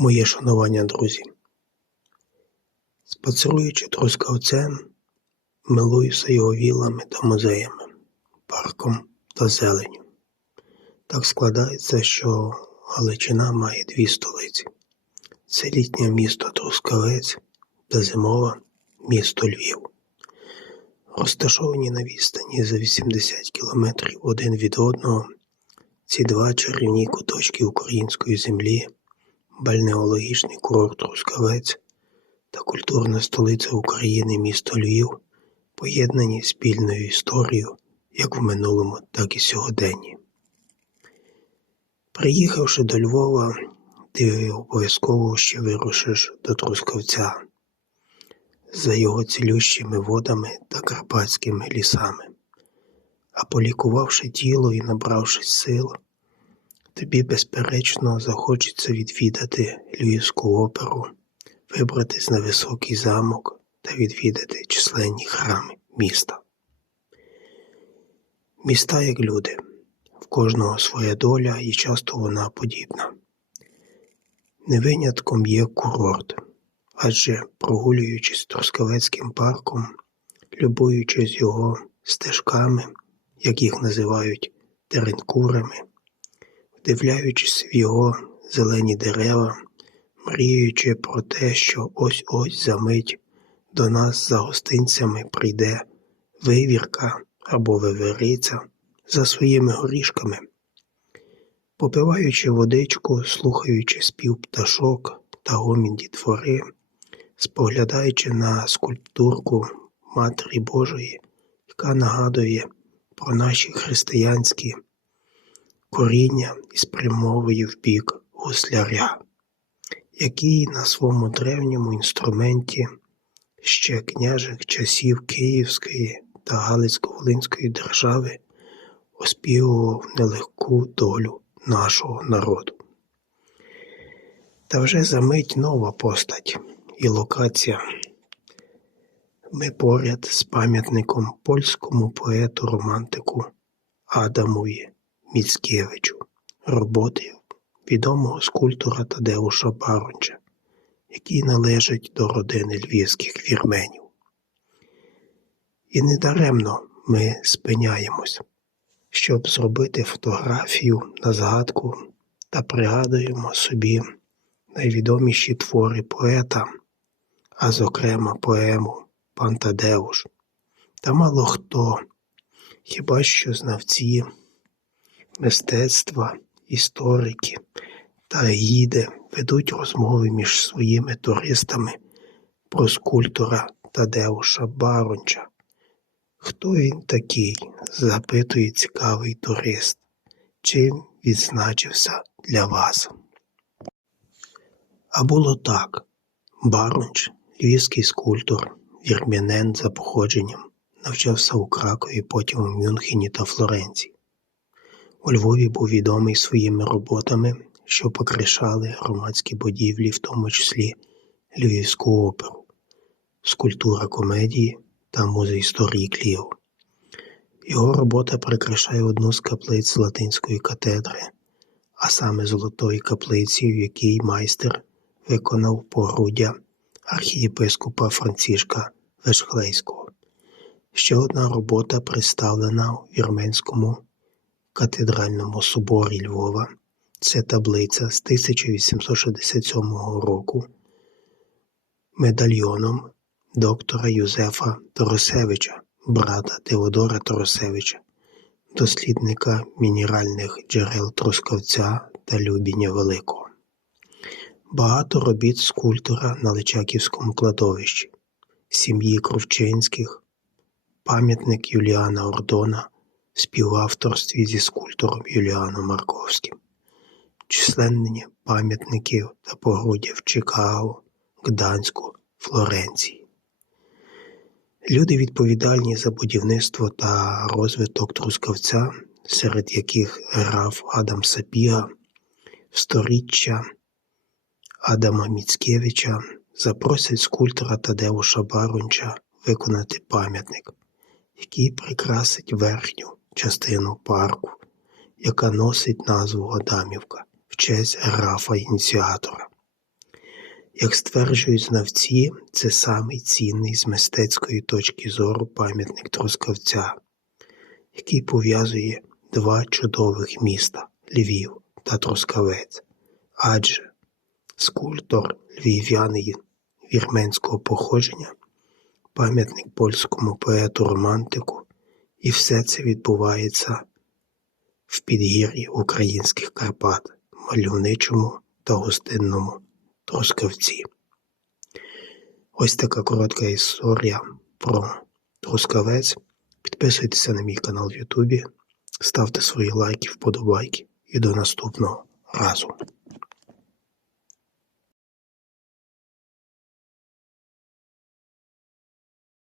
Моє шанування, друзі. Спацеруючи трускавцем, милуюся його вілами та музеями, парком та зеленю. Так складається, що Галичина має дві столиці. Це літнє місто Трускавець та зимове місто Львів. Розташовані на відстані за 80 кілометрів один від одного, ці два чарівні куточки української землі, бальнеологічний курорт Трускавець та культурна столиця України місто Львів поєднані спільною історією як в минулому, так і сьогоденні. Приїхавши до Львова, ти обов'язково ще вирушиш до Трускавця за його цілющими водами та карпатськими лісами. А полікувавши тіло і набравшись сил, тобі безперечно захочеться відвідати Львівську оперу, вибратись на високий замок та відвідати численні храми міста. Міста як люди, в кожного своя доля і часто вона подібна. Не винятком є курорт, адже прогулюючись Трускавецьким парком, любуючись його стежками, як їх називають теренкурами, вдивляючись в його зелені дерева, мріючи про те, що ось-ось за мить до нас за гостинцями прийде вивірка або вивериця за своїми горішками. Попиваючи водичку, слухаючи спів пташок та гомін дітвори, споглядаючи на скульптурку Матері Божої, яка нагадує про наші християнські коріння із примовою в бік гусляря, який на своєму древньому інструменті ще княжих часів Київської та Галицько-Волинської держави оспівував нелегку долю нашого народу. Та вже за мить нова постать і локація. Ми поряд з пам'ятником польському поету-романтику Адамові Міцкевичу, роботи відомого скульптора Тадеуша Баронча, який належить до родини львівських вірменів. І недаремно ми спиняємось, щоб зробити фотографію на згадку та пригадуємо собі найвідоміші твори поета, а зокрема поему Пан Тадеуш. Та мало хто, хіба що знавці мистецтва, історики та гіди ведуть розмови між своїми туристами про скульптора Тадеуша Баронча. Хто він такий? запитує цікавий турист. Чим відзначився для вас? А було так. Баронч, львівський скульптор, вірмянин за походженням, навчався у Кракові, потім у Мюнхені та Флоренції. У Львові був відомий своїми роботами, що покришали громадські будівлі, в тому числі Львівську оперу, скульптура комедії та музей історії Клів. Його робота прикрашає одну з каплиць Латинської катедри, а саме золотої каплиці, в якій майстер виконав погруддя архієпископа Францішка Вешхлейського. Ще одна робота представлена у Вірменському катедральному соборі Львова. Це таблиця з 1867 року медальйоном доктора Юзефа Торосевича, брата Теодора Торосевича, дослідника мінеральних джерел Трускавця та Любіня Великого. Багато робіт скульптора на Личаківському кладовищі, сім'ї Кровчинських, пам'ятник Юліана Ордона співавторстві зі скульптором Юліаном Марковським, численні пам'ятників та погруддя в Чикаго, Гданську, Флоренції. Люди відповідальні за будівництво та розвиток Трускавця, серед яких граф Адам Сапіга, сторіччя Адама Міцкевича запросять скульптора Тадеуша Баронча виконати пам'ятник, який прикрасить верхню частину парку, яка носить назву Адамівка в честь графа ініціатора. Як стверджують знавці, це самий цінний з мистецької точки зору пам'ятник Трускавця, який пов'язує два чудових міста Львів та Трускавець, адже скульптор львів'янин вірменського походження, пам'ятник польському поету-романтику, і все це відбувається в підгір'ї українських Карпат, мальовничому та гостинному Трускавці. Ось така коротка історія про Трускавець. Підписуйтеся на мій канал в Ютубі, ставте свої лайки, вподобайки і до наступного разу.